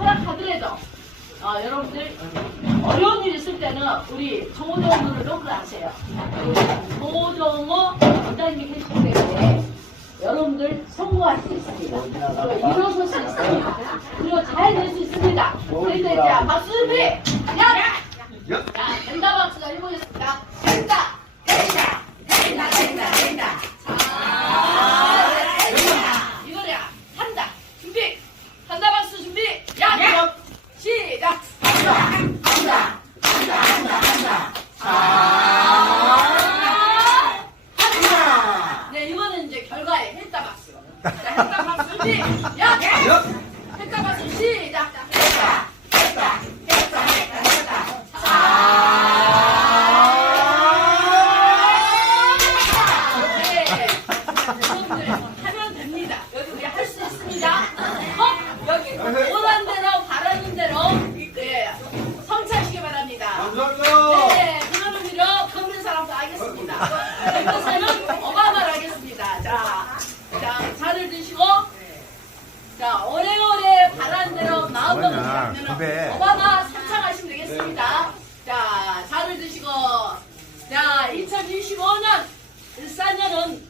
허락하더라도 어, 여러분들 어려운 일 있을 때는 우리 조정호 누르도 그러세요. 조정호 원장님이 계시기 때문에 여러분들 성공할 수 있습니다. 일어설 수 있습니다. 그리고 잘 될 수 있습니다. 그래서 이제 박수 준비! 야! 자, 된다 박수가 해보겠습니다. 된다! 된다! 된다! 된다! 된다! 자, 된다! 이거야. 한다! 준비! 한다 박수 준비! 야! 시작! 한다! 한다! 한다! 한다! 한다! 자, 한다! 네, 이거는 이제 결과에 했다 박수. 자, 했다 박수 시작! 했다! 했다! 했다! 했다! 했다! 네. 여러분들 하면 됩니다. 여기 우리 할 수 있습니다. 감사합니다. 네, 그런 의미로 컴는 사람도 알겠습니다은 어마어마를 하겠습니다. 자, 자, 잔을 드시고, 자, 오래오래 바라는 뭐냐, 그래. 사람은 어마어마 상상하시면 되겠습니다. 자, 잔을 드시고, 자, 2025년, 14년은